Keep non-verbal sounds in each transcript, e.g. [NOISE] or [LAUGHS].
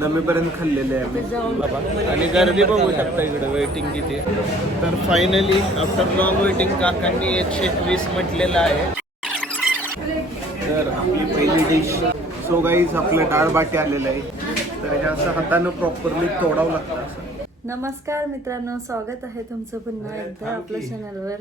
दमेपर्यंत खाल्लेले आहे आम्ही. आणि गर्दी बघू शकता इकडे वेटिंग किती. तर फायनली आफ्टर लॉंग वेटिंग काकांनी एकशे एकवीस म्हटलेलं आहे. तर आपली पहिली डिश सो गाईज आपलं डाळ बाटी आलेलं आहे. तर हे असं हातानं प्रॉपरली तोडावं लागतं असं. नमस्कार मित्रांनो स्वागत आहे तुमचं पुन्हा एकदा आपल्या चॅनलवर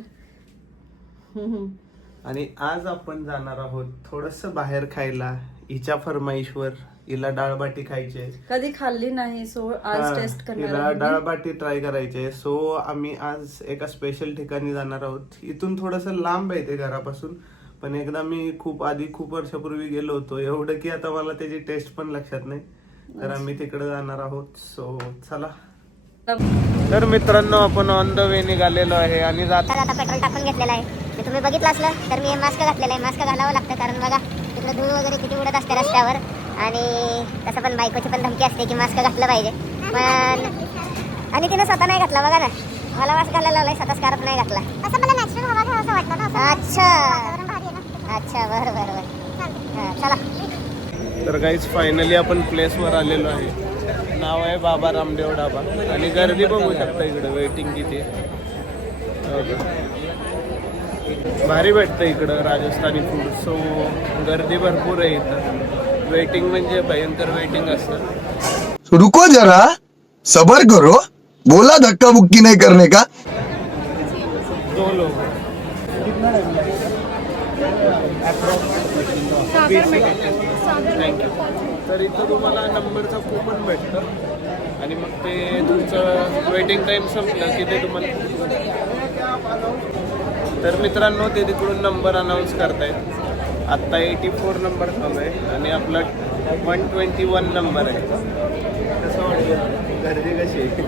[LAUGHS] आणि आज आपण जाणार आहोत थोडस बाहेर खायला हिच्या फरमाईशवर हिला डाळबाटी खायची. आहे कधी खाल्ली नाही सो आज टेस्ट करणार हिला. डाळबाटी ट्राय करायची. आहे सो आम्ही आज एका स्पेशल ठिकाणी जाणार आहोत. इथून थोडस लांब आहे ते घरापासून पण एकदा मी खूप आधी खूप वर्षापूर्वी गेलो होतो. एवढं की आता मला त्याची टेस्ट पण लक्षात नाही. तर आम्ही तिकडे जाणार आहोत. सो चला. तर मित्रांनो आपण ऑन द वे निघालेलो आहे आणि जात आता आता पेट्रोल टाकून घेतलेलं आहे. ते तुम्ही बघितलं असलं तर मी मास्क घातलेला आहे. मास्क घालावं लागतं कारण बघा तिकडे धूळ वगैरे किती उडत असते रस्त्यावर. आणि तसं पण बायकोची पण धमकी असते की मास्क घातलं पाहिजे. पण आणि तिनं स्वतः नाही घातला बघा ना. मला मास्क घालायला लावलाय स्वतः स्कार्फ नाही घातला. असं मला नॅचरल हवा घ्यावं असं वाटतं ना अच्छा. अच्छा बरं बरं बरं. हां, चला. तर काहीच फायनली आपण प्लेसवर आलेलो आहे. नाव आहे बाबा रामदेव डाबा आणि गर्दी बघू शकता इकडे वेटिंग किती. हो? भारी भेटतं इकडं राजस्थानी फूड सो गर्दी भरपूर आहे इथं. वेटिंग म्हणजे भयंकर वेटिंग असतं. रुको जरा. सबर करो. बोला धक्का बुक्की नहीं करने का? दो लोग. थँक्यू तर इथं तुम्हाला नंबरचं कुपन भेटतं. आणि मग ते तुमचं वेटिंग टाईम संपलं की ते तुम्हाला तर मित्रांनो ते तिकडून नंबर अनाऊन्स करतायत. आत्ता एटी फोर नंबर चालू आहे आणि आपला वन ट्वेंटी वन नंबर आहे. कसं वाटलं गर्दी कशी आहे?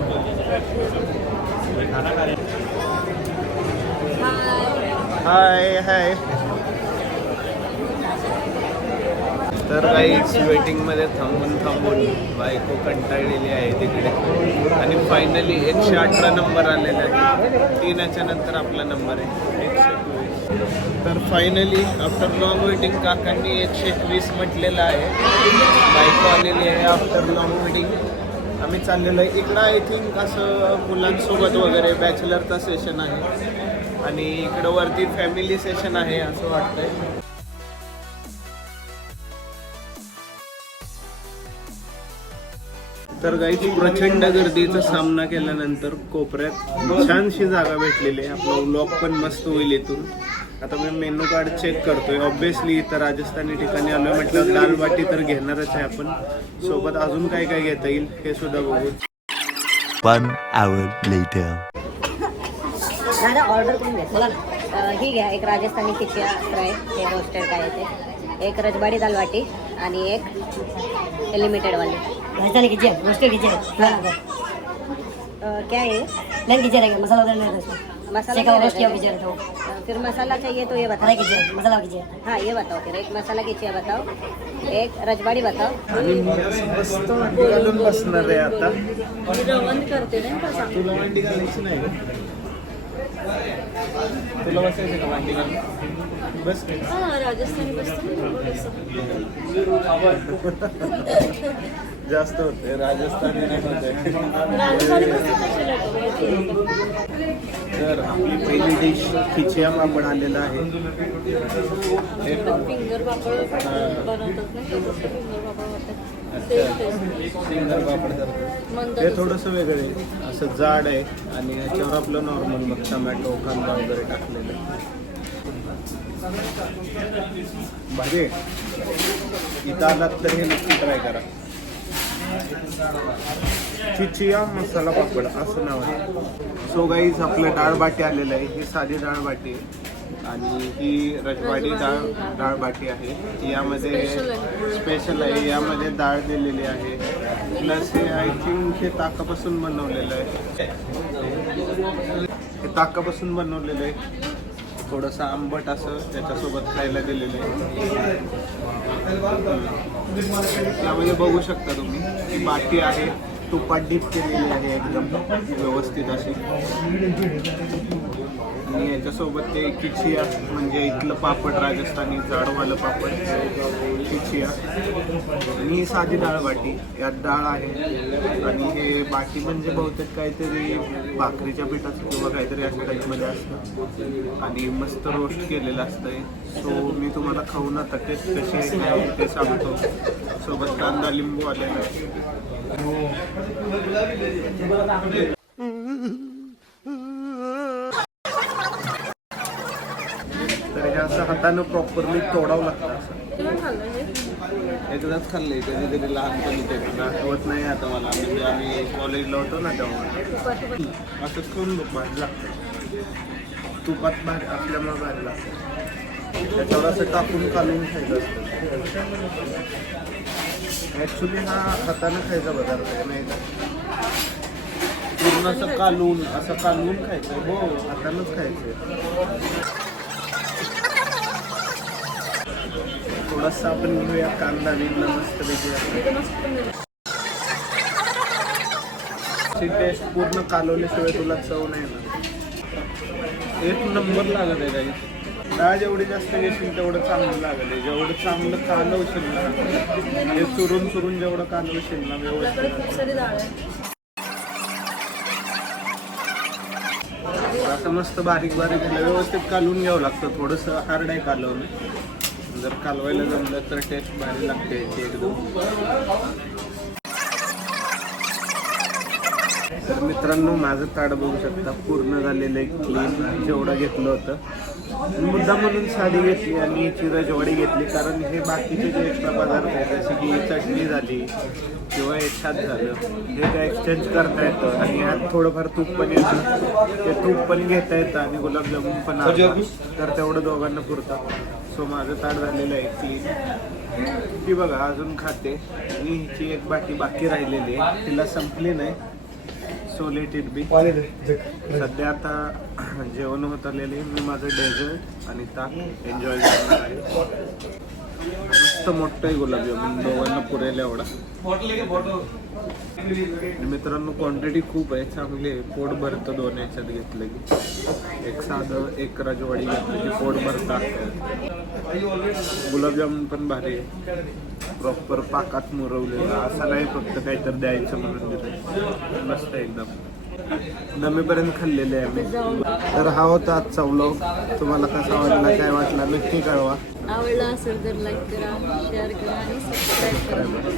हाय हाय तर काहीच वेटिंगमध्ये थांबून थांबून बायको कंटाळलेली आहे तिकडे. आणि फायनली एकशे अठरा नंबर आलेला आहे. तीन याच्यानंतर आपला नंबर आहे. एकशे चोवीस. तर फायनली आफ्टर लॉंग वेटिंग काकांनी एकशे एकवीस म्हटलेलं आहे. बायको आलेली आहे आफ्टर लॉंग वेटिंग आम्ही चाललेलो आहे. इकडं आय थिंक असं मुलांसोबत वगैरे बॅचलरचा सेशन आहे. आणि इकडं वरती फॅमिली सेशन आहे असं वाटतंय. तर काही प्रचंड गर्दीचा सामना केल्यानंतर कोपऱ्यात छानशी जागा भेटलेली आहे. आपला व्लॉग पण मस्त होईल इथून. आता मी मेनू कार्ड चेक करतोय. ऑब्विसली इथं राजस्थानी ठिकाणी आलोय म्हटलं दाल बाटी तर घेणारच आहे आपण. सोबत अजून काय काय घेता येईल हे सुद्धा बघू. One hour later. दादा ऑर्डर करून घ्या बोला ना? अं, ही घ्या एक राजस्थानी खिचिया फ्राय. हे रोस्टेड काय आहे ते? एक रजबाडी दाल वाटी आणि एक लिमिटेड वाली. राजस्थानी कीजिए रोस्टेड अं, क्या है ये? प्लेन कीजिए रहेगा मसाला उधर नहीं मसाला रोस्ट किया कीजिए रहता अं, फिर मसाला चाहिए तो ये बताओ। कीजिए मसाला कीजिए। हाँ ये बताओ फिर एक मसाला खिचिया बताओ। एक रजवाडी बताओ। बंद बसणार आहे आता तुला बसायचं का घालून बस. हा राजस्थानी बसते. जास्त होते राजस्थानी नाही होते तर आपली पहिली डिश खिचिया पापड आलेला आहे. हे फिंगर पापड बनवतात फिंगर पापड बनवतात Taste आहे. हे थोडंसं वेगळं आहे. असं जाड आहे आणि याच्यावर आपलं नॉर्मल मग टमॅटो कांदा वगैरे टाकलेलं आहे. इथं आलात तर हे नक्की ट्राय करा. चिचिया मसाला पापड असं नाव आहे. सो गाईज आपलं डाळ बाटी आलेलं आहे. ही साधी डाळ बाटी आहे. आणि ही रजवाडी डाळ डाळ बाटी आहे. यामध्ये स्पेशल आहे. यामध्ये डाळ दिलेली आहे. प्लस हे आय थिंक हे ताकापासून बनवलेलं आहे. हे ताकापासून बनवलेलं आहे. थोडंसं आंबट असं त्याच्यासोबत खायला दिलेलं आहे. त्यामध्ये बघू शकता तुम्ही ही बाटी आहे. तुपात डीप केलेली आहे एकदम व्यवस्थित अशी. आणि याच्यासोबत ते किचिया म्हणजे इथलं पापड राजस्थानी जाडवालं पापड किचिया आणि ही साधी डाळ बाटी यात डाळ आहे. आणि हे बाटी म्हणजे बहुतेक काहीतरी भाकरीच्या पिठाचं किंवा काहीतरी अशा टाईपमध्ये असतं. आणि मस्त रोस्ट केलेलं असतं सो मी तुम्हाला खाऊन आता टेस्ट कसे काय ते सांगतो. सोबत कांदा लिंबू आलेला आहे तर हे असं हातानं प्रॉपरली तोडावं लागतं असं. एकदाच खाल्ले कधीतरी लहानपणी ते. पण आठवत नाही आता मला. म्हणजे आम्ही कॉलेजला होतो ना तेव्हा. असंच करून भाजी लागतं. तुपात भाजी असल्यामुळे भाजी लागतं. त्याच्यावर असं टाकून कालून खायचं असतं. ॲक्च्युली हा हातानं खायचा पदार्थ आहे नाही का? पूर्ण असं कालून असं कालून खायचं हो हातानंच खायचं थोडासा आपण घेऊया कांदा बिंदा मस्त पैकी टेस्ट पूर्ण कालवल्याशिवाय तुला चव नाही ना एक नंबर लागत आहे काही डाळ जेवढी जास्त घेशील तेवढं चांगलं लागत आहे. जेवढं चांगलं कालवशील ना हे चुरून चुरून जेवढं कालवशील ना व्यवस्थित असं मस्त बारीक बारीक व्यवस्थित कालवून घ्यावं लागतं. थोडंसं हार्ड आहे कालवणं. जर कालवायला जमलं तर टेस्ट भारी लागते याची एकदम. तर मित्रांनो माझं ताट बघू शकता पूर्ण झालेलं आहे क्लीन जेवढं घेतलं होतं. मुद्दा म्हणून साधी घेतली आणि याची रजवाडी घेतली कारण हे बाकीचे जे एक्स्ट्रा पदार्थ आहेत जसे की चटणी झाली किंवा एखाद झालं हे काय एक्सचेंज करता येतं. आणि यात थोडंफार तूप पण येतं. ते तूप पण घेता येतं आणि गुलाबजामुन पण. तर तेवढं दोघांना पुरतं. सो माझं ताट झालेलं आहे क्लीन ती बघा अजून खाते. आणि हिची एक बाकी बाकी राहिलेली आहे. तिला संपली नाही. सो लेट इट बी सध्या आता [CLEARS THROAT] जेवण होत आलेले मी माझं डेझर्ट आणि ताक एन्जॉय करणार आहे. मस्त मोठं आहे गुलाबजामुन दोघांना पुरेल एवढा. आणि मित्रांनो क्वांटिटी खूप आहे. चांगली आहे. पोट भरतं दोन याच्यात घेतलं की. एक साधं एक राजवाडी घेतलं की पोट भरतं. गुलाबजामुन पण भारी आहे. प्रॉपर पाकात मुरवलेला. असं नाही फक्त काहीतरी द्यायचं म्हणून दिलं. मस्त एकदम. दमेपर्यंत खाल्लेले आहे आम्ही तर हा होता आजचा व्लॉग तुम्हाला कसा वाटला काय वाटला नक्की कळवा. आवडला असेल तर लाईक करा शेअर करा आणि सबस्क्राईब करा.